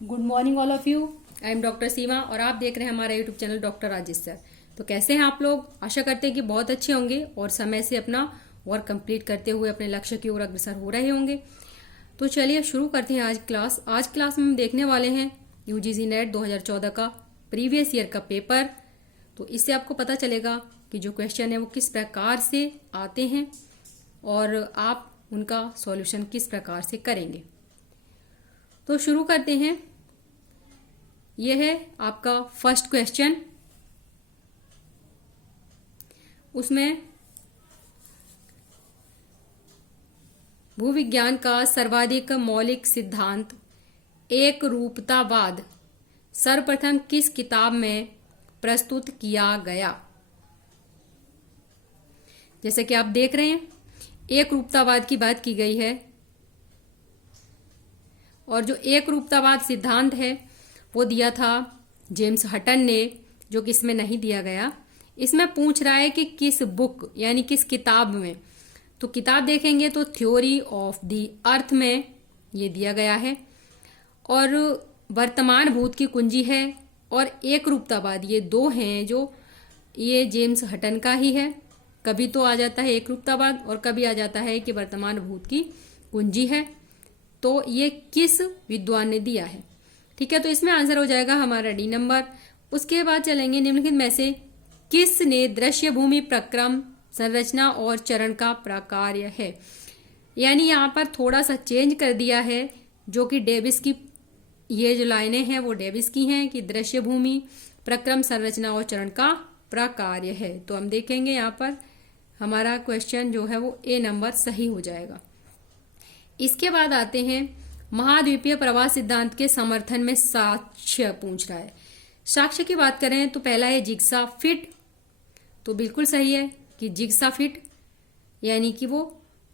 Good morning all of you. I am doctor Seema और आप देख रहे हैं हमारा YouTube channel doctor Rajesh sir. तो कैसे हैं आप लोग? आशा करते हैं कि बहुत अच्छे होंगे और समय से अपना वर्क कंप्लीट करते हुए अपने लक्ष्य की ओर अग्रसर हो रहे होंगे। तो चलिए शुरू करते हैं आज क्लास में हम देखने वाले हैं यूजीसी नेट 2014 का प्रीवियस ईयर का पेपर। तो इससे आपको पता चलेगा कि जो क्वेश्चन है वो किस प्रकार से आते हैं और आप उनका सॉल्यूशन किस प्रकार से करेंगे। तो शुरू करते हैं। यह है आपका फर्स्ट क्वेश्चन। उसमें भूविज्ञान का सर्वाधिक मौलिक सिद्धांत एक रूपतावाद सर्वप्रथम किस किताब में प्रस्तुत किया गया? जैसे कि आप देख रहे हैं एक रूपतावाद की बात की गई है और जो एक रूपतावाद सिद्धांत है वो दिया था जेम्स हटन ने, जो कि इसमें नहीं दिया गया। इसमें पूछ रहा है कि किस बुक यानी किस किताब में। तो किताब देखेंगे तो थ्योरी ऑफ द अर्थ में ये दिया गया है और वर्तमान भूत की कुंजी है और एक रूपतावाद, ये दो हैं जो ये जेम्स हटन का ही है। कभी तो आ जाता है एक रूपतावाद और कभी आ जाता है कि वर्तमान भूत की कुंजी है। तो ये किस विद्वान ने दिया है? ठीक है, तो इसमें आंसर हो जाएगा हमारा डी नंबर। उसके बाद चलेंगे निम्नलिखित में से किसने दृश्य भूमि प्रक्रम संरचना और चरण का प्रकार्य है। यानी यहाँ पर थोड़ा सा चेंज कर दिया है, जो कि डेविस की ये जो लाइनें हैं वो डेविस की हैं कि दृश्य भूमि प्रक्रम संरचना और चरण का प्रकार्य है। तो हम देखेंगे यहाँ पर हमारा क्वेश्चन जो है वो ए नंबर सही हो जाएगा। इसके बाद आते हैं महाद्वीपीय प्रवाह सिद्धांत के समर्थन में साक्ष्य पूछ रहा है। साक्ष्य की बात करें तो पहला है जिग्सा फिट। तो बिल्कुल सही है कि जिग्सा फिट यानी कि वो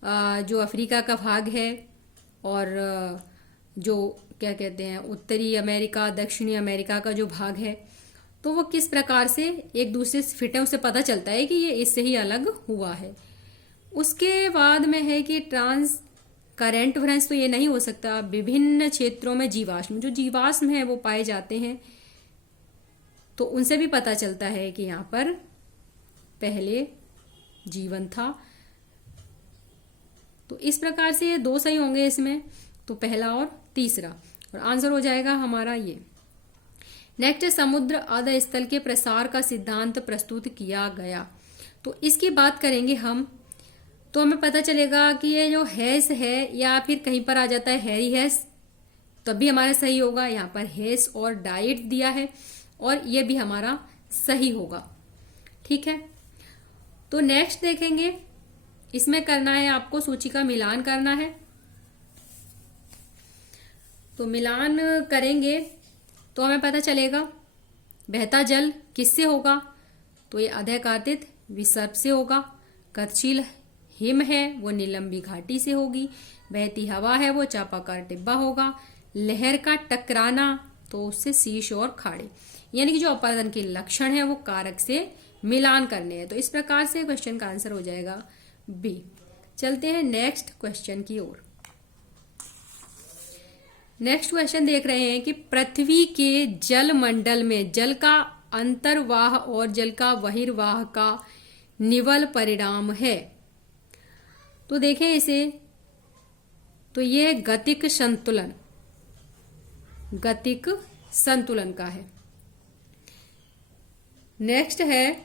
जो अफ्रीका का भाग है और जो क्या कहते हैं उत्तरी अमेरिका दक्षिणी अमेरिका का जो भाग है, तो वो किस प्रकार से एक दूसरे से फिट है उससे पता चलता है कि ये इससे ही अलग हुआ है। उसके बाद में है कि ट्रांस करंट रेफरेंस, तो ये नहीं हो सकता। विभिन्न क्षेत्रों में जीवाश्म, जो जीवाश्म है वो पाए जाते हैं, तो उनसे भी पता चलता है कि यहाँ पर पहले जीवन था। तो इस प्रकार से ये दो सही होंगे इसमें, तो पहला और तीसरा, और आंसर हो जाएगा हमारा ये। नेक्स्ट, समुद्र आधा स्थल के प्रसार का सिद्धांत प्रस्तुत किया गया। तो इसकी बात करेंगे हम, तो हमें पता चलेगा कि ये जो हेस है या फिर कहीं पर आ जाता है हैरी हेस, तब भी हमारा सही होगा। यहाँ पर हेस और डाइट दिया है और ये भी हमारा सही होगा। ठीक है, तो नेक्स्ट देखेंगे। इसमें करना है आपको सूची का मिलान करना है। तो मिलान करेंगे तो हमें पता चलेगा बहता जल किससे होगा? तो ये अधःकार्तित विसर्प से होगा। गतिशील हिम है वो नीलंबी घाटी से होगी। बहती हवा है वो चापाकार टिब्बा होगा। लहर का टकराना तो उससे शीश और खाड़ी, यानी कि जो अपर्दन के लक्षण है वो कारक से मिलान करने हैं। तो इस प्रकार से क्वेश्चन का आंसर हो जाएगा बी। चलते हैं नेक्स्ट क्वेश्चन की ओर। नेक्स्ट क्वेश्चन देख रहे हैं कि पृथ्वी के जल मंडल में जल का अंतर्वाह और जल का बहिर्वाह का निवल परिणाम है। तो देखें इसे, तो यह गतिक संतुलन का है। नेक्स्ट है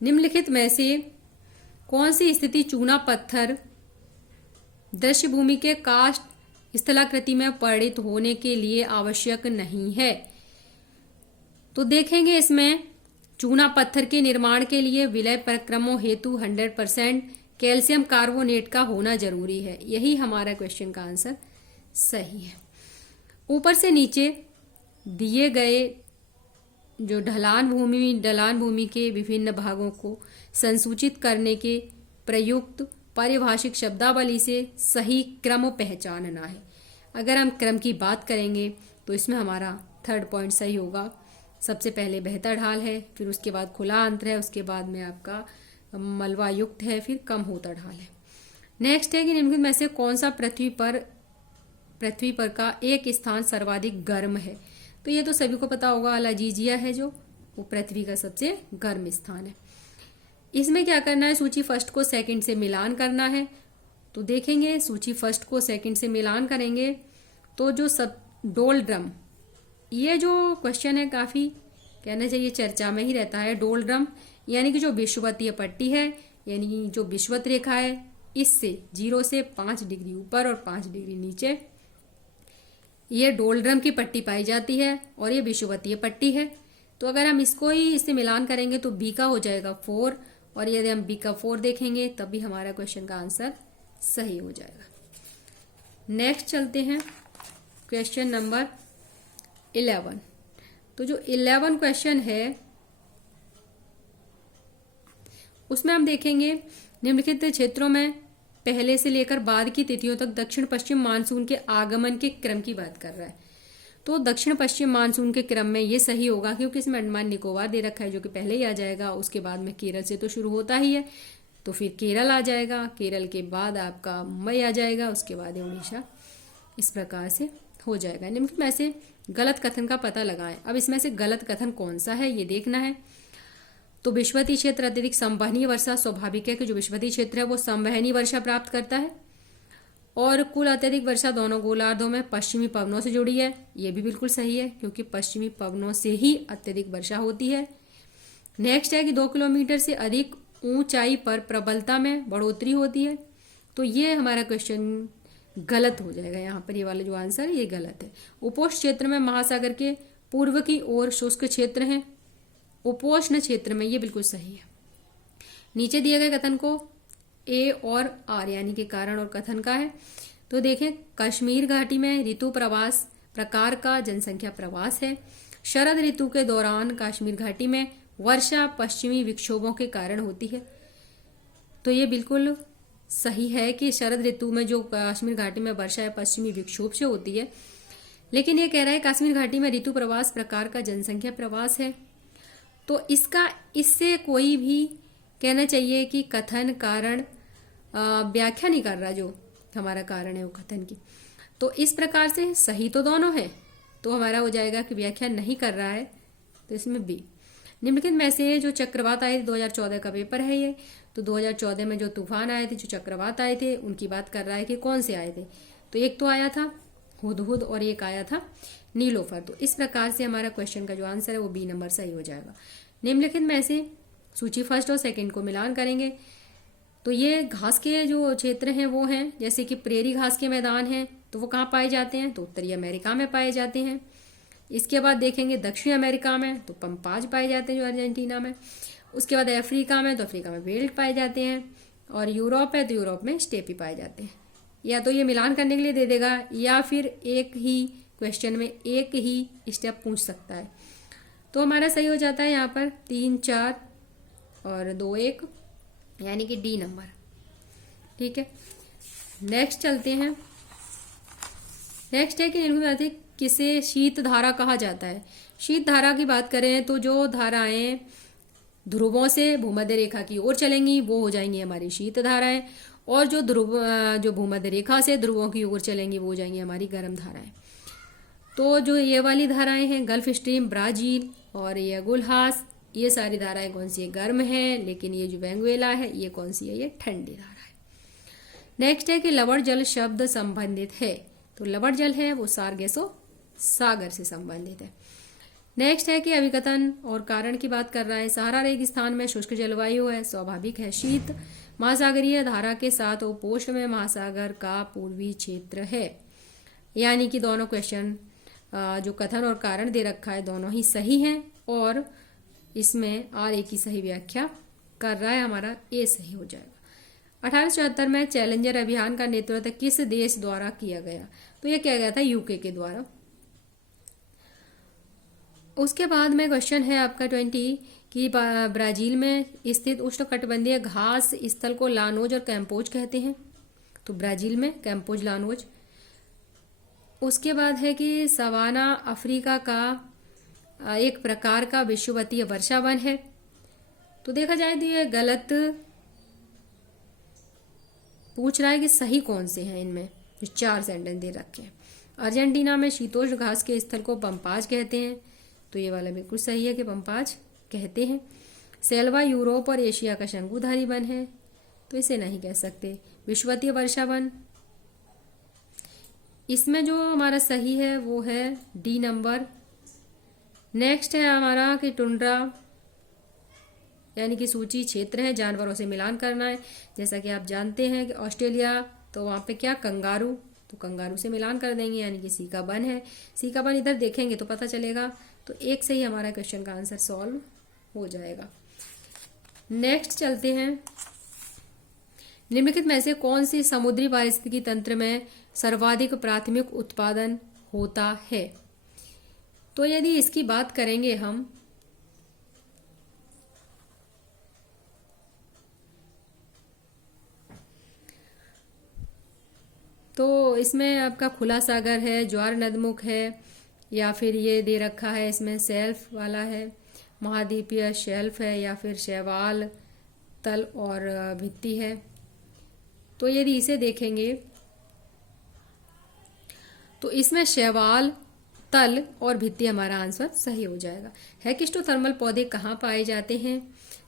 निम्नलिखित में से कौन सी स्थिति चूना पत्थर दृश्य भूमि के काष्ठ स्थलाकृति में परिणत होने के लिए आवश्यक नहीं है? तो देखेंगे इसमें चूना पत्थर के निर्माण के लिए विलय प्रक्रमों हेतु 100% कैल्शियम कार्बोनेट का होना जरूरी है। यही हमारा क्वेश्चन का आंसर सही है। ऊपर से नीचे दिए गए जो ढलान भूमि के विभिन्न भागों को संसूचित करने के प्रयुक्त पारिभाषिक शब्दावली से सही क्रम पहचानना है। अगर हम क्रम की बात करेंगे तो इसमें हमारा थर्ड पॉइंट सही होगा। सबसे पहले बहता ढाल है, फिर उसके बाद खुला अंतर है, उसके बाद में आपका मलबा युक्त है, फिर कम होता ढाल है। नेक्स्ट है कि निम्नलिखित में से कौन सा पृथ्वी पर पृथ्वी पर का एक स्थान सर्वाधिक गर्म है? तो ये तो सभी को पता होगा, अलाजीजिया है जो, वो पृथ्वी का सबसे गर्म स्थान है। इसमें क्या करना है, सूची फर्स्ट को सेकंड से मिलान करना है। तो देखेंगे सूची फर्स्ट को सेकंड से मिलान करेंगे तो जो सब डोलड्रम, ये जो क्वेश्चन है काफी कहना चाहिए चर्चा में ही रहता है। डोलड्रम यानी कि जो विषुवतीय पट्टी है, यानी कि जो विषुवत रेखा है, इससे 0 से 5 डिग्री ऊपर और 5 डिग्री नीचे ये डोलड्रम की पट्टी पाई जाती है और ये विषुवतीय पट्टी है। तो अगर हम इसको ही इससे मिलान करेंगे तो बी का हो जाएगा 4, और यदि हम बी का 4 देखेंगे तब भी हमारा क्वेश्चन का आंसर सही हो जाएगा। नेक्स्ट चलते हैं क्वेश्चन नंबर 11। तो जो 11 क्वेश्चन है उसमें हम देखेंगे निम्नलिखित क्षेत्रों में पहले से लेकर बाद की तिथियों तक दक्षिण पश्चिम मानसून के आगमन के क्रम की बात कर रहा है। तो दक्षिण पश्चिम मानसून के क्रम में ये सही होगा क्योंकि इसमें अंडमान निकोबार दे रखा है जो कि पहले ही आ जाएगा, उसके बाद में केरल से तो शुरू होता ही है, तो फिर केरल आ जाएगा, केरल के बाद आपका मुंबई आ जाएगा, उसके बाद उड़ीसा, इस प्रकार से हो जाएगा। निम्न में से गलत कथन का पता लगाएं। अब इसमें से गलत कथन कौन सा है ये देखना है। तो विषुवतीय क्षेत्र अत्यधिक संवहनीय वर्षा, स्वाभाविक है कि जो विषुवतीय क्षेत्र है वो संवहनीय वर्षा प्राप्त करता है, और कुल अत्यधिक वर्षा दोनों गोलार्धों में पश्चिमी पवनों से जुड़ी है, ये भी बिल्कुल सही है क्योंकि पश्चिमी पवनों से ही अत्यधिक वर्षा होती है। नेक्स्ट है कि 2 किलोमीटर से अधिक ऊंचाई पर प्रबलता में बढ़ोतरी होती है, तो ये हमारा क्वेश्चन गलत हो जाएगा, यहाँ पर ये वाला जो आंसर है ये गलत है। उपोष्ण क्षेत्र में महासागर के पूर्व की ओर शुष्क क्षेत्र है, उपोष्ण क्षेत्र में, ये बिल्कुल सही है। नीचे दिए गए कथन को ए और आर यानी कि कारण और कथन का है। तो देखें, कश्मीर घाटी में ऋतु प्रवास प्रकार का जनसंख्या प्रवास है। शरद ऋतु के दौरान कश्मीर घाटी में वर्षा पश्चिमी विक्षोभों के कारण होती है, तो ये बिल्कुल सही है कि शरद ऋतु में जो कश्मीर घाटी में वर्षा है पश्चिमी विक्षोभ से होती है। लेकिन ये कह रहा है कश्मीर घाटी में ऋतु प्रवास प्रकार का जनसंख्या प्रवास है, तो इससे कोई भी कहना चाहिए कि कथन कारण व्याख्या नहीं कर रहा, जो हमारा कारण है वो कथन की। तो इस प्रकार से सही तो दोनों है, तो हमारा हो जाएगा कि व्याख्या नहीं कर रहा है, तो इसमें बी। निम्नलिखित में से जो चक्रवात आए थे, 2014 का पेपर है ये, तो 2014 में जो तूफान आए थे, जो चक्रवात आए थे, उनकी बात कर रहा है कि कौन से आए थे। तो एक तो आया था हुदहुद और एक आया था नीलोफर। तो इस प्रकार से हमारा क्वेश्चन का जो आंसर है वो बी नंबर सही हो जाएगा। निम्नलिखित में से सूची फर्स्ट और सेकंड को मिलान करेंगे तो ये घास के जो क्षेत्र हैं वो हैं, जैसे कि प्रेरी घास के मैदान हैं, तो वो कहाँ पाए जाते हैं, तो उत्तरी अमेरिका में पाए जाते हैं। इसके बाद देखेंगे दक्षिण अमेरिका में तो पंपाज पाए जाते हैं जो अर्जेंटीना में। उसके बाद अफ्रीका में तो अफ्रीका में बेल्ट पाए जाते हैं, और यूरोप है तो यूरोप में स्टेपी पाए जाते हैं। या तो ये मिलान करने के लिए दे देगा या फिर एक ही क्वेश्चन में एक ही स्टेप पूछ सकता है। तो हमारा सही हो जाता है यहाँ पर 3, 4 और 2, 1 यानी कि डी नंबर। ठीक है, नेक्स्ट चलते हैं। नेक्स्ट है कि निम्नलिखित किसे शीत धारा कहा जाता है। शीत धारा की बात करें तो जो धाराएं ध्रुवों से भूमध्य रेखा की ओर चलेंगी वो हो जाएंगी हमारी शीत धाराएं, और जो भूमध्य रेखा से ध्रुवों की ओर चलेंगी वो हो जाएंगी हमारी गर्म धाराएं। तो जो ये वाली धाराएं हैं गल्फ स्ट्रीम, ब्राजील और ये गुलहास, ये सारी धाराएं कौन सी है, गर्म है, लेकिन ये जो वेंगुएला है ये कौन सी है, ये ठंडी धारा है। नेक्स्ट है कि लवण जल शब्द संबंधित है, तो लवण जल है वो सारगेसो सागर से संबंधित है। नेक्स्ट है कि अभिकथन और कारण की बात कर रहा है। सहारा रेगिस्तान में शुष्क जलवायु है, स्वाभाविक है शीत, महासागरीय धारा के साथ उपोष्ण में महासागर का पूर्वी क्षेत्र है। यानी कि दोनों क्वेश्चन जो कथन और कारण दे रखा है दोनों ही सही हैं, और इसमें आर ए की सही व्याख्या कर रहा है, हमारा ए सही हो जाएगा। 1874 में चैलेंजर अभियान का नेतृत्व किस देश द्वारा किया गया, तो यह किया गया था यूके के द्वारा। उसके बाद में क्वेश्चन है आपका 20 कि ब्राजील में स्थित उष्णकटिबंधीय घास स्थल को लानोज और कैंपोज कहते हैं, तो ब्राजील में कैंपोज लानोज। उसके बाद है कि सवाना अफ्रीका का एक प्रकार का विषुवतीय वर्षा वन है, तो देखा जाए तो ये गलत पूछ रहा है कि सही कौन से हैं इनमें, जो 4 सेंटेंस दे रखे हैं। अर्जेंटीना में शीतोष्ण घास के स्थल को पम्पाज कहते हैं, तो ये वाला बिल्कुल सही है कि पम्पाज कहते हैं। सेल्वा यूरोप और एशिया का शंकुधारी वन है, तो इसे नहीं कह सकते। विषुवतीय वर्षा वन, इसमें जो हमारा सही है वो है डी नंबर। नेक्स्ट है हमारा कि टुंड्रा यानी कि सूची क्षेत्र है, जानवरों से मिलान करना है। जैसा कि आप जानते हैं कि ऑस्ट्रेलिया, तो वहां पे क्या कंगारू, तो कंगारू से मिलान कर देंगे, यानी कि सी का वन है। सी का वन इधर देखेंगे तो पता चलेगा, तो एक से ही हमारा क्वेश्चन का आंसर सॉल्व हो जाएगा। नेक्स्ट चलते हैं, निम्नलिखित में से कौन सी समुद्री पारिस्थितिकी तंत्र में सर्वाधिक प्राथमिक उत्पादन होता है। तो यदि इसकी बात करेंगे हम, तो इसमें आपका खुला सागर है, ज्वार नदमुख है, या फिर ये दे रखा है इसमें शेल्फ वाला है, महाद्वीपीय शेल्फ है, या फिर शैवाल तल और भित्ति है। तो यदि इसे देखेंगे तो इसमें शैवाल तल और भित्ति हमारा आंसर सही हो जाएगा। हेकिस्टोथर्मल पौधे कहाँ पाए जाते हैं,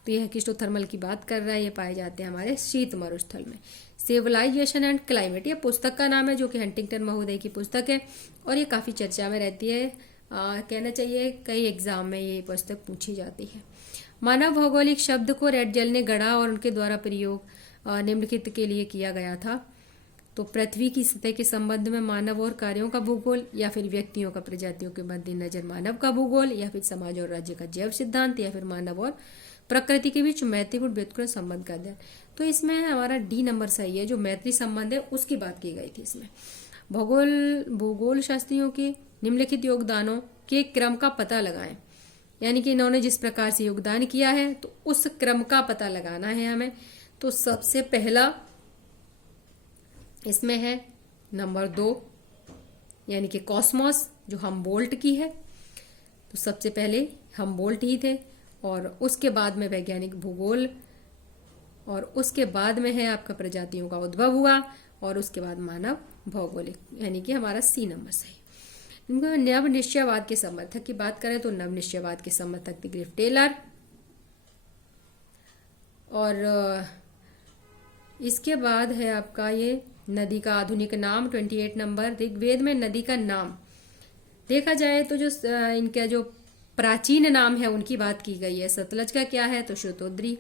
तो यह हेकिस्टोथर्मल की बात कर रहा है, ये पाए जाते हैं हमारे शीत मरुस्थल में। सिविलाइजेशन एंड क्लाइमेट, ये पुस्तक का नाम है जो कि हंटिंगटन महोदय की पुस्तक है, और ये काफी चर्चा में रहती है, कहना चाहिए कई एग्जाम में ये पुस्तक पूछी जाती है। मानव भौगोलिक शब्द को रेडजल ने गढ़ा और उनके द्वारा प्रयोग निम्नलिखित के लिए किया गया था। तो पृथ्वी की सतह के संबंध में मानव और कार्यों का भूगोल, या फिर व्यक्तियों का प्रजातियों के मद्देनजर मानव का भूगोल, या फिर समाज और राज्य का जैव सिद्धांत, या फिर मानव और प्रकृति के बीच मैत्रीपूर्ण व्युत्क्रम संबंध का अध्ययन। तो इसमें हमारा डी नंबर सही है, जो मैत्री संबंध है उसकी बात की गई थी इसमें। भूगोल शास्त्रियों के निम्नलिखित योगदानों के क्रम का पता लगाएं, यानी कि इन्होंने जिस प्रकार से योगदान किया है तो उस क्रम का पता लगाना है हमें। तो सबसे पहला इसमें है नंबर 2, यानी कि कॉस्मोस, जो हमबोल्ट की है। तो सबसे पहले हमबोल्ट ही थे, और उसके बाद में वैज्ञानिक भूगोल, और उसके बाद में है आपका प्रजातियों का उद्भव हुआ, और उसके बाद मानव भौगोलिक, यानी कि हमारा सी नंबर सही। नव निश्चयवाद के समर्थक की बात करें तो नव निश्चयवाद के समर्थक थे ग्रिफ टेलर, और इसके बाद है आपका ये नदी का आधुनिक नाम 28 नंबर। ऋग्वेद में नदी का नाम देखा जाए तो जो इनका जो प्राचीन नाम है उनकी बात की गई है। सतलज का क्या है, तो शतोद्री।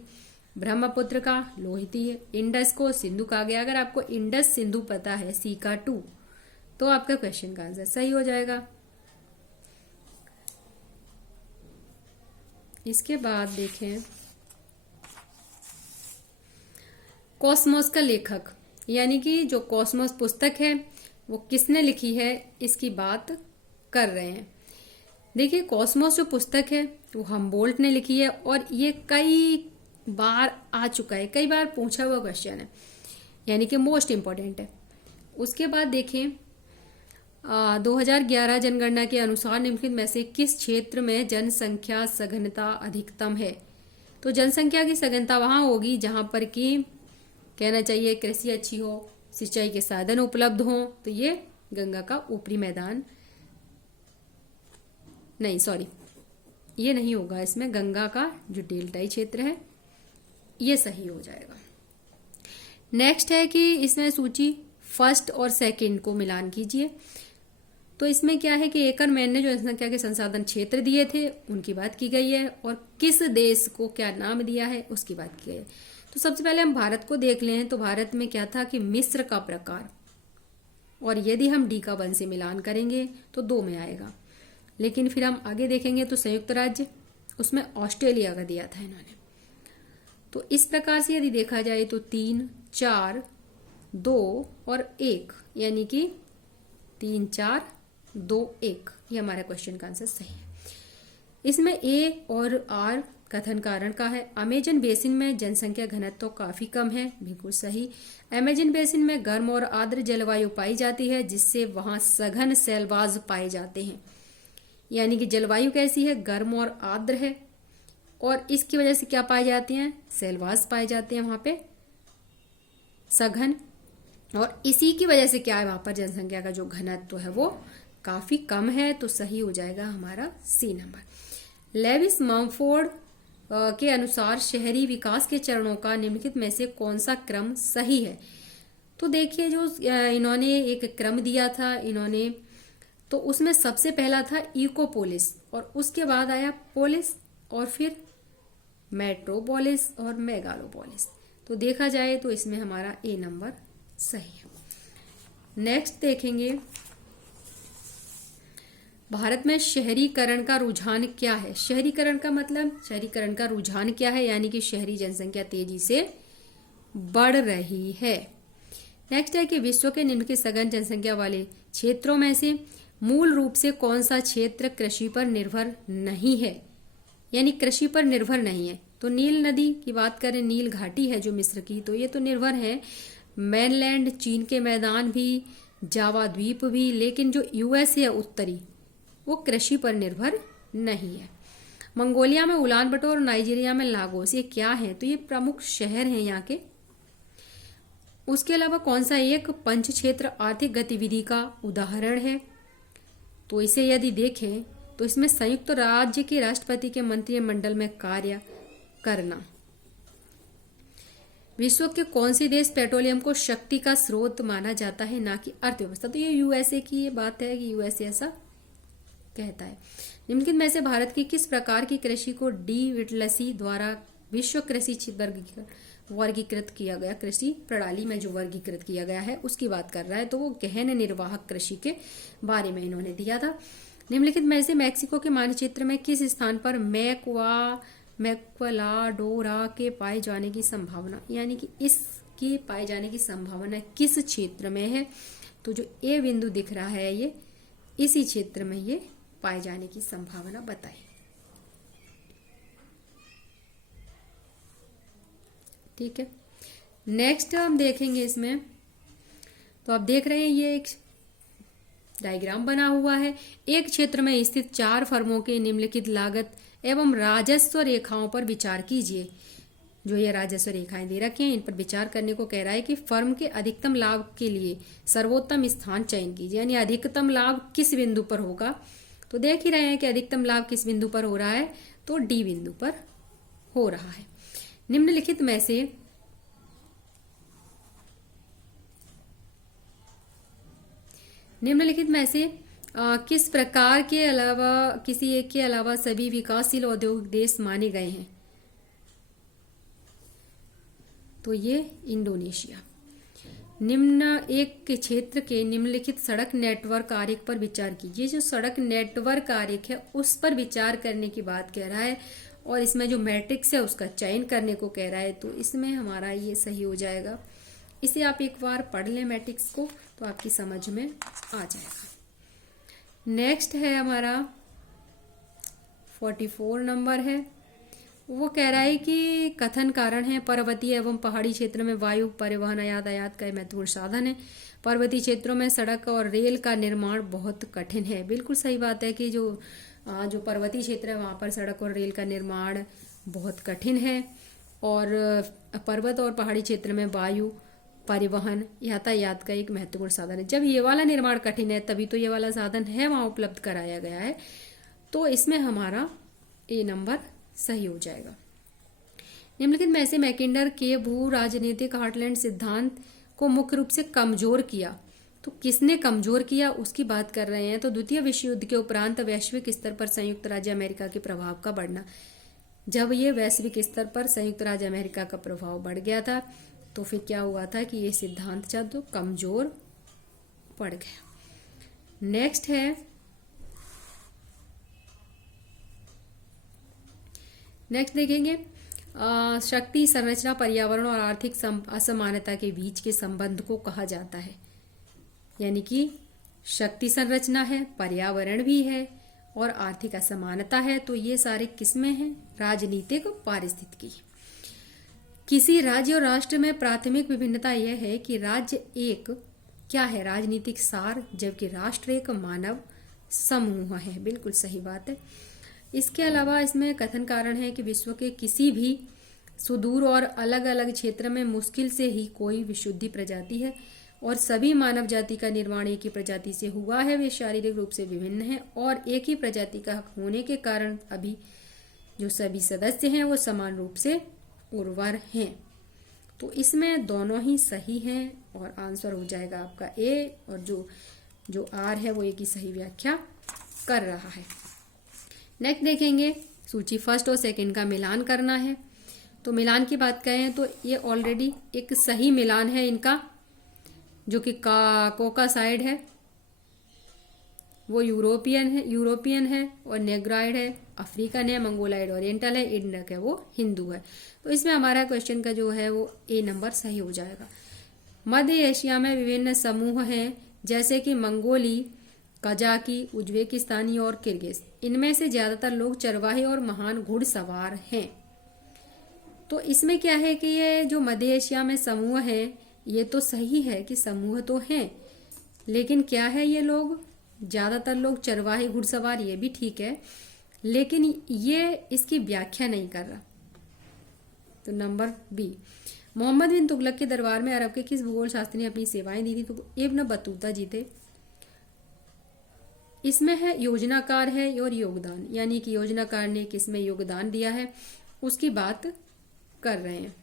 ब्रह्मपुत्र का लोहिती है। इंडस को सिंधु कहा गया। अगर आपको इंडस सिंधु पता है, सी का 2, तो आपका क्वेश्चन का आंसर सही हो जाएगा। इसके बाद देखें कॉस्मोस का लेखक, यानी कि जो कॉस्मोस पुस्तक है वो किसने लिखी है, इसकी बात कर रहे हैं। देखिए कॉस्मोस जो पुस्तक है वो हमबोल्ट ने लिखी है, और ये कई बार आ चुका है, कई बार पूछा हुआ क्वेश्चन है, यानी कि मोस्ट इम्पोर्टेंट है। उसके बाद देखें 2011 जनगणना के अनुसार निम्नलिखित में से किस क्षेत्र में जनसंख्या सघनता अधिकतम है। तो जनसंख्या की सघनता वहां होगी जहां पर कि कहना चाहिए कृषि अच्छी हो, सिंचाई के साधन उपलब्ध हो। तो ये गंगा का ऊपरी मैदान, नहीं सॉरी ये नहीं होगा, इसमें गंगा का जो डेल्टाई क्षेत्र है ये सही हो जाएगा। नेक्स्ट है कि इसमें सूची फर्स्ट और सेकंड को मिलान कीजिए। तो इसमें क्या है कि एकरमैन ने जो जनसंख्या के संसाधन क्षेत्र दिए थे उनकी बात की गई है, और किस देश को क्या नाम दिया है उसकी बात की गई है। तो सबसे पहले हम भारत को देख लें, तो भारत में क्या था कि मिस्र का प्रकार, और यदि हम डी का 1 से मिलान करेंगे तो 2 में आएगा। लेकिन फिर हम आगे देखेंगे तो संयुक्त राज्य, उसमें ऑस्ट्रेलिया का दिया था इन्होंने। तो इस प्रकार से यदि देखा जाए तो 3, 4, 2 और 1, यानी कि 3, 4, 2, 1, ये हमारा क्वेश्चन का आंसर सही है। इसमें ए और आर कथन कारण का है। अमेजन बेसिन में जनसंख्या घनत्व तो काफी कम है, बिल्कुल सही। अमेजन बेसिन में गर्म और आर्द्र जलवायु पाई जाती है, जिससे वहां सघन सेलवाज पाए जाते हैं। यानी कि जलवायु कैसी है, गर्म और आर्द्र है, और इसकी वजह से क्या पाए जाते हैं, सेलवाज पाए जाते हैं वहां पे, सघन। और इसी की वजह से क्या है, वहां पर जनसंख्या का जो घनत्व है वो काफी कम है। तो सही हो जाएगा हमारा सी नंबर। लेविस मम्फोर्ड के अनुसार शहरी विकास के चरणों का निम्नलिखित में से कौन सा क्रम सही है। तो देखिए, जो इन्होंने एक क्रम दिया था इन्होंने, तो उसमें सबसे पहला था इकोपोलिस, और उसके बाद आया पोलिस, और फिर मेट्रोपोलिस और मेगालोपोलिस। तो देखा जाए तो इसमें हमारा ए नंबर सही है। नेक्स्ट देखेंगे, भारत में शहरीकरण का रुझान क्या है। शहरीकरण का मतलब, शहरीकरण का रुझान क्या है, यानी कि शहरी जनसंख्या तेजी से बढ़ रही है। नेक्स्ट है कि विश्व के निम्नलिखित सघन जनसंख्या वाले क्षेत्रों में से मूल रूप से कौन सा क्षेत्र कृषि पर निर्भर नहीं है, यानी कृषि पर निर्भर नहीं है। तो नील नदी की बात करें, नील घाटी है जो मिस्र की, तो ये तो निर्भर है। मेनलैंड, चीन के मैदान भी, जावा द्वीप भी, लेकिन जो यूएस है उत्तरी, वो कृषि पर निर्भर नहीं है। मंगोलिया में उलान बटोर और नाइजीरिया में लागोस, ये क्या है, तो ये प्रमुख शहर हैं यहाँ के। उसके अलावा कौन सा एक पंच क्षेत्र आर्थिक गतिविधि का उदाहरण है, तो इसे यदि देखें तो इसमें संयुक्त राज्य के राष्ट्रपति के मंत्रिमंडल में कार्य करना। विश्व के कौन से देश पेट्रोलियम को शक्ति का स्रोत माना जाता है, ना कि अर्थव्यवस्था। तो ये यूएसए की ये बात है कि यूएसए ऐसा कहता है। निम्नलिखित में से भारत की किस प्रकार की कृषि को डी विटलसी द्वारा विश्व कृषि वर्गीकृत किया गया, कृषि प्रणाली में जो वर्गीकृत किया गया है उसकी बात कर रहा है। तो वो गहन निर्वाहक कृषि के बारे में इन्होंने दिया था। निम्नलिखित में से मैक्सिको के मानचित्र में किस स्थान पर मैक्वलाडोरा के पाए जाने की संभावना, यानी कि इसके पाए जाने की संभावना किस क्षेत्र में है। तो जो ए बिंदु दिख रहा है ये इसी क्षेत्र में ये पाए जाने की संभावना बताए। ठीक है, नेक्स्ट हम देखेंगे इसमें, तो आप देख रहे हैं ये एक डायग्राम बना हुआ है। एक क्षेत्र में स्थित 4 फर्मों के निम्नलिखित लागत एवं राजस्व रेखाओं पर विचार कीजिए। जो ये राजस्व रेखाएं दे रखी हैं इन पर विचार करने को कह रहा है कि फर्म के अधिकतम लाभ के लिए सर्वोत्तम स्थान चयन कीजिए, यानी अधिकतम लाभ किस बिंदु पर होगा। तो देख ही रहे हैं कि अधिकतम लाभ किस बिंदु पर हो रहा है, तो डी बिंदु पर हो रहा है। निम्नलिखित में से किस प्रकार के अलावा किसी एक के अलावा सभी विकासशील औद्योगिक देश माने गए हैं, तो ये इंडोनेशिया। निम्न एक क्षेत्र के निम्नलिखित सड़क नेटवर्क आरेख पर विचार कीजिए। जो सड़क नेटवर्क आरेख है उस पर विचार करने की बात कह रहा है, और इसमें जो मैट्रिक्स है उसका चयन करने को कह रहा है। तो इसमें हमारा ये सही हो जाएगा। इसे आप एक बार पढ़ लें मैट्रिक्स को, तो आपकी समझ में आ जाएगा। नेक्स्ट है हमारा 44 नंबर है। वो कह रहा है कि कथन कारण है पर्वतीय एवं पहाड़ी क्षेत्र में वायु परिवहन यातायात का महत्वपूर्ण साधन है। पर्वतीय क्षेत्रों में सड़क और रेल का निर्माण बहुत कठिन है। बिल्कुल सही बात है कि जो पर्वतीय क्षेत्र है वहां पर सड़क और रेल का निर्माण बहुत कठिन है, और पर्वत और पहाड़ी क्षेत्र में वायु परिवहन यातायात का एक महत्वपूर्ण साधन है। जब ये वाला निर्माण कठिन है तभी तो ये वाला साधन है वहां उपलब्ध कराया गया है। तो इसमें हमारा ए नंबर सही हो जाएगा। निम्नलिखित में से मैकिंडर के भू राजनीतिक हार्टलैंड सिद्धांत को मुख्य रूप से कमजोर किया। तो किसने कमजोर किया उसकी बात कर रहे हैं। तो द्वितीय विश्व युद्ध के उपरांत वैश्विक स्तर पर संयुक्त राज्य अमेरिका के प्रभाव का बढ़ना। जब ये वैश्विक स्तर पर संयुक्त राज्य अमेरिका का प्रभाव बढ़ गया था तो फिर क्या हुआ था कि ये सिद्धांत तो कमजोर पड़ गया। नेक्स्ट देखेंगे शक्ति संरचना पर्यावरण और आर्थिक असमानता के बीच के संबंध को कहा जाता है। यानी कि शक्ति संरचना है, पर्यावरण भी है और आर्थिक असमानता है। तो ये सारे किसमें हैं? राजनीतिक पारिस्थितिकी। किसी राज्य और राष्ट्र में प्राथमिक विभिन्नता यह है कि राज्य एक क्या है? राजनीतिक सार, जबकि राष्ट्र एक मानव समूह है। बिल्कुल सही बात है। इसके अलावा इसमें कथन कारण है कि विश्व के किसी भी सुदूर और अलग अलग क्षेत्र में मुश्किल से ही कोई विशुद्धि प्रजाति है और सभी मानव जाति का निर्माण एक ही प्रजाति से हुआ है, वे शारीरिक रूप से विभिन्न हैं और एक ही प्रजाति का हक होने के कारण अभी जो सभी सदस्य हैं वो समान रूप से उर्वर हैं। तो इसमें दोनों ही सही हैं और आंसर हो जाएगा आपका ए, और जो आर है वो एक ही सही व्याख्या कर रहा है। नेक्स्ट देखेंगे, सूची फर्स्ट और सेकंड का मिलान करना है। तो मिलान की बात करें तो ये ऑलरेडी एक सही मिलान है इनका, जो कि कोका साइड है वो यूरोपियन है और नेग्राइड है अफ्रीकन है, मंगोलाइड ओरिएंटल है, इंडक है वो हिंदू है। तो इसमें हमारा क्वेश्चन का जो है वो ए नंबर सही हो जाएगा। मध्य एशिया में विभिन्न समूह हैं जैसे कि मंगोली, कजाकी, उज्बेकिस्तानी और किर्गिज। इनमें से ज्यादातर लोग चरवाहे और महान घुड़सवार हैं। तो इसमें क्या है कि ये जो मध्य एशिया में समूह है ये तो सही है कि समूह तो हैं, लेकिन क्या है ये लोग ज्यादातर लोग चरवाहे घुड़सवार, ये भी ठीक है, लेकिन ये इसकी व्याख्या नहीं कर रहा। तो नंबर बी, मोहम्मद बिन तुगलक के दरबार में अरब के किस भूगोल शास्त्री ने अपनी सेवाएं दी थी? तो इब्न बतूता जी थे। इसमें है योजनाकार है और योगदान, यानी कि योजनाकार ने किसमें योगदान दिया है उसकी बात कर रहे हैं।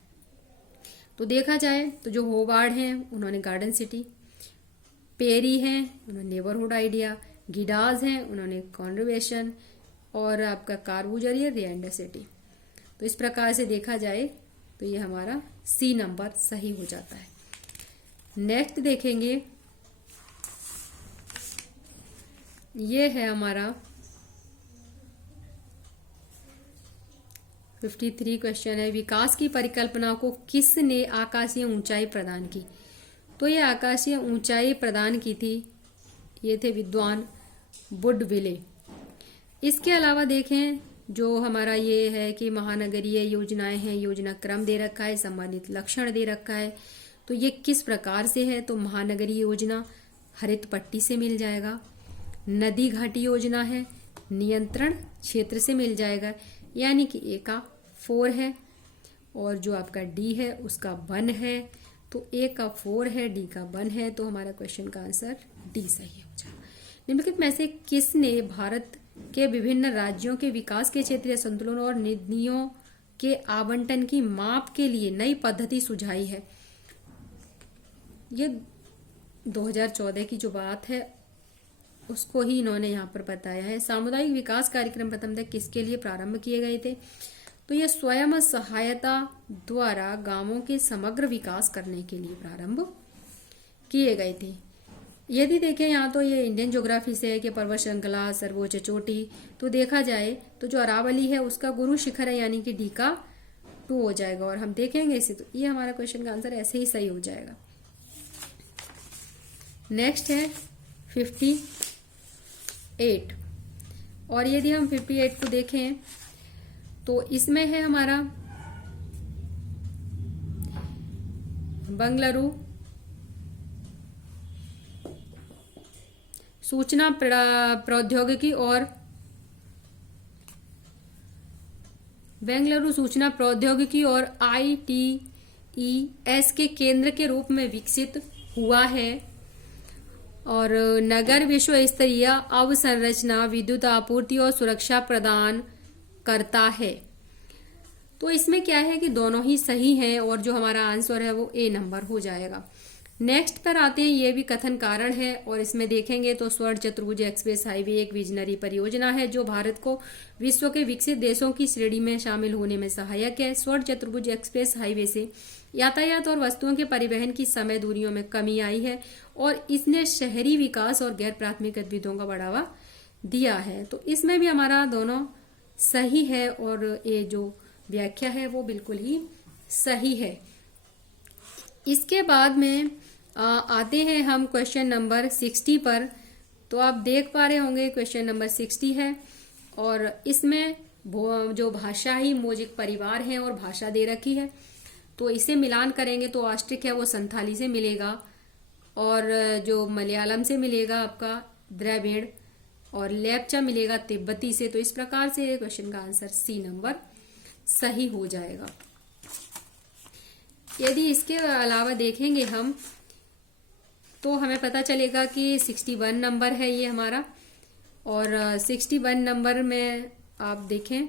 तो देखा जाए तो जो होवार्ड हैं उन्होंने गार्डन सिटी, पेरी हैं उन्होंने नेबरहुड आइडिया, गिडाज हैं उन्होंने कॉन्जर्वेशन, और आपका कार्बूजर ये रिएंडर सिटी। तो इस प्रकार से देखा जाए तो ये हमारा सी नंबर सही हो जाता है। नेक्स्ट देखेंगे, ये है हमारा 53 क्वेश्चन है, विकास की परिकल्पना को किसने आकाशीय ऊंचाई प्रदान की? तो ये आकाशीय ऊंचाई प्रदान की थी, ये थे विद्वान वुडविले। इसके अलावा देखें जो हमारा ये है कि महानगरीय योजनाएं हैं, योजना क्रम दे रखा है, संबंधित लक्षण दे रखा है। तो ये किस प्रकार से है? तो महानगरीय योजना हरित पट्टी से मिल जाएगा, नदी घाटी योजना है नियंत्रण क्षेत्र से मिल जाएगा, यानी कि ए का 4 है और जो आपका डी है उसका 1 है। तो ए का 4 है, डी का 1 है, तो हमारा क्वेश्चन का आंसर डी सही हो जाएगा। निम्नलिखित में से किसने भारत के विभिन्न राज्यों के विकास के क्षेत्रीय संतुलन और निधियों के आवंटन की माप के लिए नई पद्धति सुझाई है? ये 2014 की जो बात है उसको ही इन्होंने यहाँ पर बताया है। सामुदायिक विकास कार्यक्रम प्रथमतः किसके लिए प्रारंभ किए गए थे? तो ये स्वयं सहायता द्वारा गांवों के समग्र विकास करने के लिए प्रारंभ किए गए थे। यदि देखें यहाँ तो ये इंडियन ज्योग्राफी से है कि पर्वत श्रृंखला सर्वोच्च चोटी, तो देखा जाए तो जो अरावली है उसका गुरु शिखर है, यानी कि डी का 2 हो जाएगा। और हम देखेंगे इसे तो ये हमारा क्वेश्चन का आंसर ऐसे ही सही हो जाएगा। नेक्स्ट है 58, और यदि हम 58 को देखें तो इसमें है हमारा बंगलुरु सूचना प्रौद्योगिकी और बेंगलुरु सूचना प्रौद्योगिकी और ITES के केंद्र के रूप में विकसित हुआ है और नगर विश्व स्तरीय अवसंरचना, विद्युत आपूर्ति और सुरक्षा प्रदान करता है। तो इसमें क्या है कि दोनों ही सही हैं और जो हमारा आंसर है वो ए नंबर हो जाएगा। नेक्स्ट पर आते हैं, ये भी कथन कारण है और इसमें देखेंगे तो स्वर्ण चतुर्भुज एक्सप्रेस हाईवे एक विजनरी परियोजना है जो भारत को विश्व के विकसित देशों की श्रेणी में शामिल होने में सहायक है। स्वर्ण चतुर्भुज एक्सप्रेस हाईवे से यातायात और वस्तुओं के परिवहन की समय दूरियों में कमी आई है और इसने शहरी विकास और गैर प्राथमिक गतिविधियों का बढ़ावा दिया है। तो इसमें भी हमारा दोनों सही है और ये जो व्याख्या है वो बिल्कुल ही सही है। इसके बाद में आते हैं हम क्वेश्चन नंबर 60 पर। तो आप देख पा रहे होंगे क्वेश्चन नंबर 60 है और इसमें जो भाषाई मौलिक परिवार है और भाषा दे रखी है। तो इसे मिलान करेंगे तो ऑस्ट्रिक है वो संथाली से मिलेगा और जो मलयालम से मिलेगा आपका द्रविड़ और लेप्चा मिलेगा तिब्बती से। तो इस प्रकार से क्वेश्चन का आंसर सी नंबर सही हो जाएगा। यदि इसके अलावा देखेंगे हम तो हमें पता चलेगा कि 61 नंबर है ये हमारा। और 61 नंबर में आप देखें,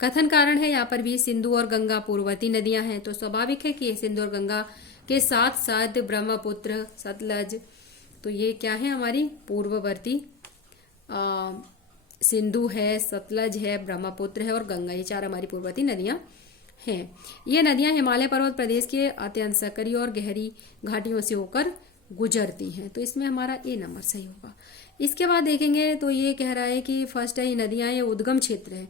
कथन कारण है यहाँ पर भी सिंधु और गंगा पूर्ववर्ती नदियां हैं, तो स्वाभाविक है कि सिंधु और गंगा के साथ साथ ब्रह्मपुत्र, सतलज, तो ये क्या है हमारी पूर्ववर्ती, सिंधु है, सतलज है, ब्रह्मपुत्र है और गंगा, ये 4 हमारी पूर्ववर्ती नदियां हैं। ये नदियां हिमालय पर्वत प्रदेश के अत्यंत सकरी और गहरी घाटियों से होकर गुजरती हैं, तो इसमें हमारा ए नंबर सही होगा। इसके बाद देखेंगे तो ये कह रहा है कि फर्स्ट है ये नदियां, ये उद्गम क्षेत्र है।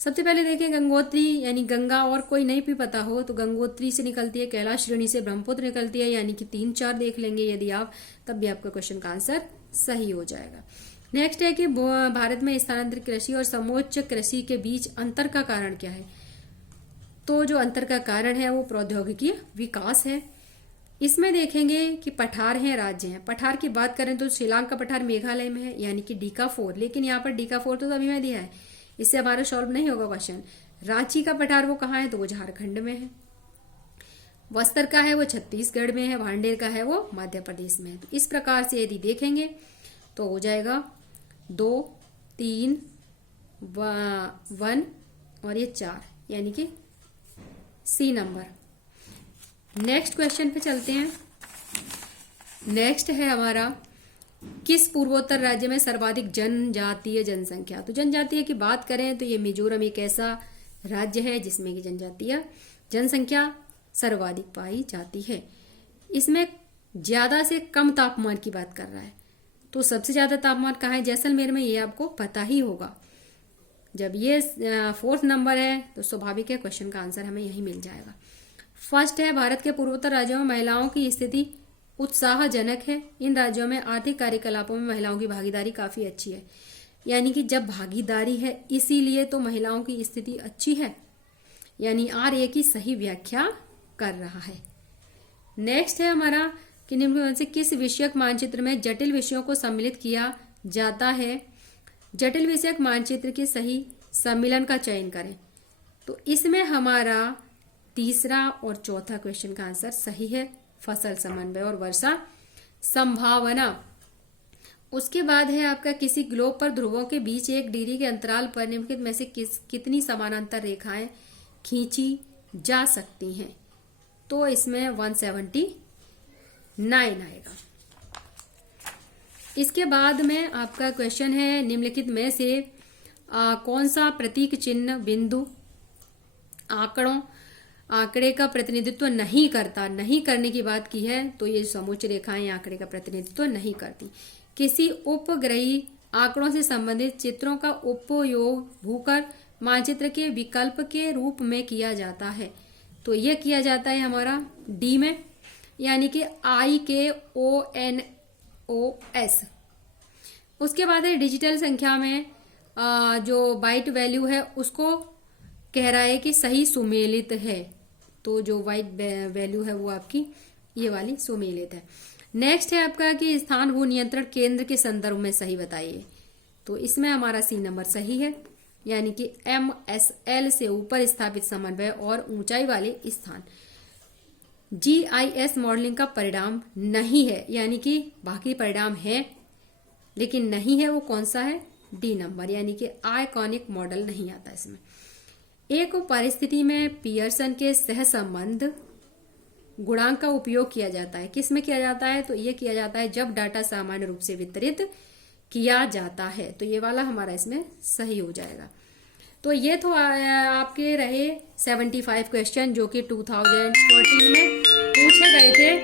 सबसे पहले देखें गंगोत्री, यानी गंगा, और कोई नहीं भी पता हो तो गंगोत्री से निकलती है, कैलाश श्रेणी से ब्रह्मपुत्र निकलती है, यानी कि 3-4 देख लेंगे यदि आप, तब भी आपका क्वेश्चन का आंसर सही हो जाएगा। नेक्स्ट है कि भारत में स्थानांतरित कृषि और समोच्च कृषि के बीच अंतर का कारण क्या है। तो जो अंतर का कारण है वो प्रौद्योगिकी विकास है। इसमें देखेंगे कि पठार हैं, राज्य हैं। पठार की बात करें तो शिलांग का पठार मेघालय में है, यानी कि डीका-4, लेकिन यहाँ पर डीका-4 तो अभी मैं दिया है, इससे हमारा सॉल्व नहीं होगा क्वेश्चन। रांची का पठार वो कहाँ है, तो वो झारखंड में है। बस्तर का है वो छत्तीसगढ़ में है। भांडेर का है वो मध्य प्रदेश में है। तो इस प्रकार से यदि देखेंगे तो हो जाएगा 2, 3, 1 और ये 4, यानी कि सी नंबर। नेक्स्ट क्वेश्चन पे चलते हैं। नेक्स्ट है हमारा, किस पूर्वोत्तर राज्य में सर्वाधिक जनजातीय जनसंख्या। तो जनजातीय की बात करें तो ये मिजोरम एक ऐसा राज्य है जिसमें की जनजातीय जनसंख्या सर्वाधिक पाई जाती है। इसमें ज्यादा से कम तापमान की बात कर रहा है, तो सबसे ज्यादा तापमान कहाँ है, जैसलमेर में, ये आपको पता ही होगा। जब ये 4th नंबर है तो स्वाभाविक है क्वेश्चन का आंसर हमें यही मिल जाएगा। फर्स्ट है, भारत के पूर्वोत्तर राज्यों में महिलाओं की स्थिति उत्साहजनक है। इन राज्यों में आर्थिक कार्यकलापों में महिलाओं की भागीदारी काफी अच्छी है, यानी कि जब भागीदारी है इसीलिए तो महिलाओं की स्थिति अच्छी है, यानी RA की सही व्याख्या कर रहा है। नेक्स्ट है हमारा कि निम्न में से किस विषयक मानचित्र में जटिल विषयों को सम्मिलित किया जाता है। जटिल विषयक मानचित्र के सही सम्मिलन का चयन करें। तो इसमें हमारा तीसरा और चौथा क्वेश्चन का आंसर सही है, फसल समन्वय और वर्षा संभावना। उसके बाद है आपका, किसी ग्लोब पर ध्रुवों के बीच 1 डिग्री के अंतराल पर निम्नलिखित में से कितनी समानांतर रेखाएं खींची जा सकती हैं। तो इसमें 179 आएगा। इसके बाद में आपका क्वेश्चन है, निम्नलिखित में से कौन सा प्रतीक चिन्ह बिंदु आंकड़े का प्रतिनिधित्व नहीं करता। नहीं करने की बात की है तो ये समोच्च रेखाएं आंकड़े का प्रतिनिधित्व नहीं करती। किसी उपग्रही आंकड़ों से संबंधित चित्रों का उपयोग भूकर मानचित्र के विकल्प के रूप में किया जाता है। तो यह किया जाता है हमारा डी में, यानी कि IKONOS। उसके बाद है डिजिटल संख्या में जो बाइट वैल्यू है उसको कह रहा है कि सही सुमेलित है। तो जो बाइट वैल्यू है वो आपकी ये वाली सुमेलित है। नेक्स्ट है आपका कि स्थान भू नियंत्रण केंद्र के संदर्भ में सही बताइए। तो इसमें हमारा सी नंबर सही है, यानी कि MSL से ऊपर स्थापित समन्वय और ऊंचाई वाले स्थान। GIS मॉडलिंग का परिणाम नहीं है, यानी कि बाकी परिणाम है लेकिन नहीं है, वो कौन सा है, डी नंबर, यानी कि आइकॉनिक मॉडल नहीं आता इसमें। एक परिस्थिति में पियर्सन के सहसंबंध गुणांक का उपयोग किया जाता है। किस में किया जाता है, तो ये किया जाता है जब डाटा सामान्य रूप से वितरित किया जाता है। तो ये वाला हमारा इसमें सही हो जाएगा। तो ये तो आपके रहे 75 क्वेश्चन जो कि 2014 में पूछे गए थे